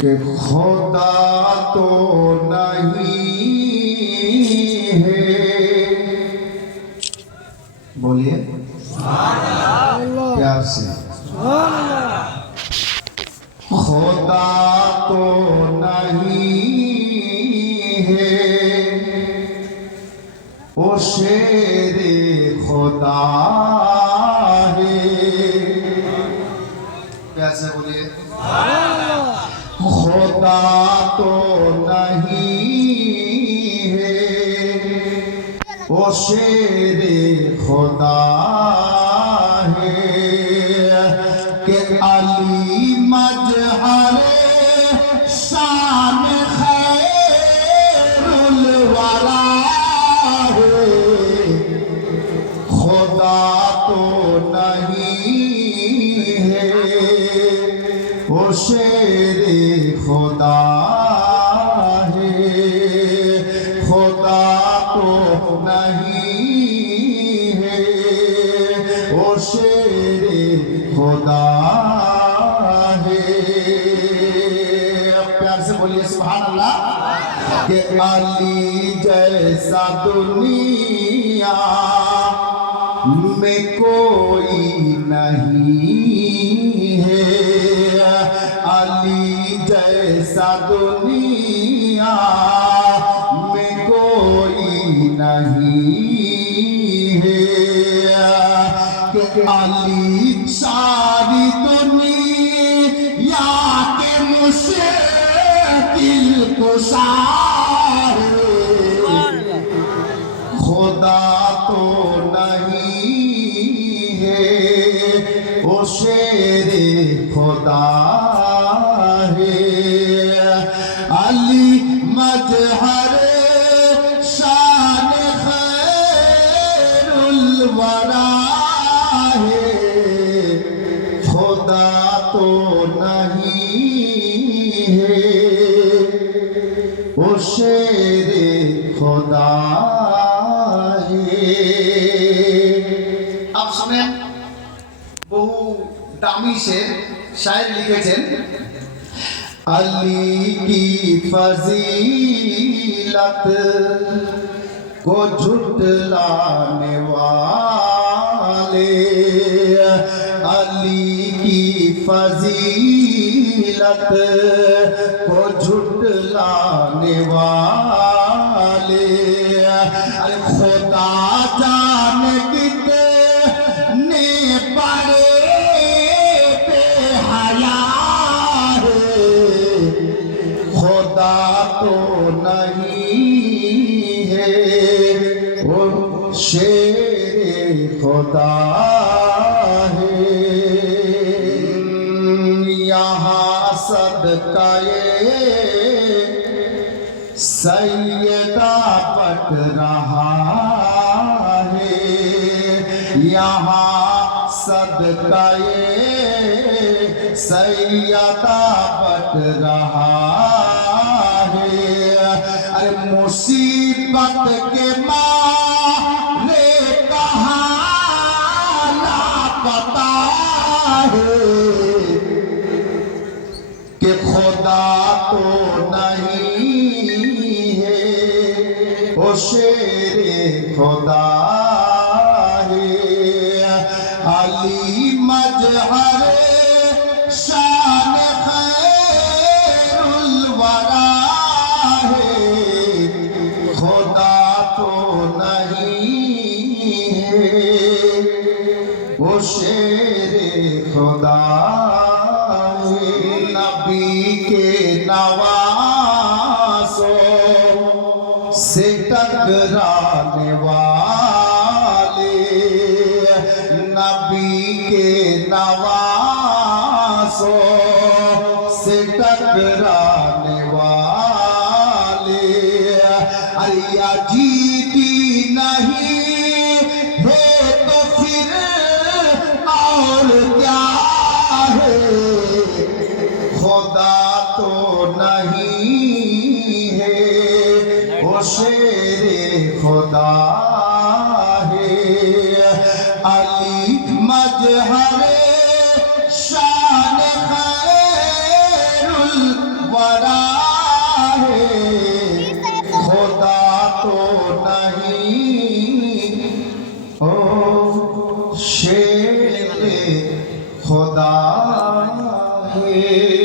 कि खुदा तो नहीं है। बोलिए प्यार से, खुदा तो नहीं है, वो शेरे खुदा है। प्यार से बोलिए, खुदा तो नहीं है, वो शेरे खुदा है। कि अली मजहरे शान खैरुल वरा है। खुदा तो नहीं है, वो शेरे खुदा है। खुदा तो नहीं है, वो शेरे खुदा है। प्यार से बोलिए सुभान अल्लाह। कि अली जैसा दुनिया में कोई नहीं है। अली जैसा दुनिया में कोई नहीं है। कि अली सारी दुनिया के मुश्किल कुशा है। खुदा तो नहीं है, वो शेरे खुदा है। अली मजहरे शान खैरुल वरा है। खुदा तो नहीं है, वो शेरे खुदा है। अब सुनें, বহু দামি शेर शायर लिखेছেন। अली की फजीलत को झुटलाने वाले, अली की फजीलत को झुटलाने वाले। अरे खुदा जाने कितने बड़े बेहया है। खुदा तो नहीं है, वो शेरे खुदा है। यहाँ सदकाए सैयदा पट रहा है। यहाँ सदकाए सैयदा पट रहा है। अरे मुसीबत के मारे कहाँ लापता है। कि खुदा तो नहीं है, वो शेरे खुदा है। अली मजहरे शान खैरुल वरा है। खुदा तो नहीं है, वो शेरे खुदा है। नबी के नवासों से टकराने वाले, नबी के नवासों से टकराने वाले। अरे जीती नहीं है तो फिर और क्या है। खुदा तो नहीं है, वो शेरे खुदा है। अली मजहरे शान खैरुल वरा है, खुदा तो नहीं, ओ शेर खुदा है।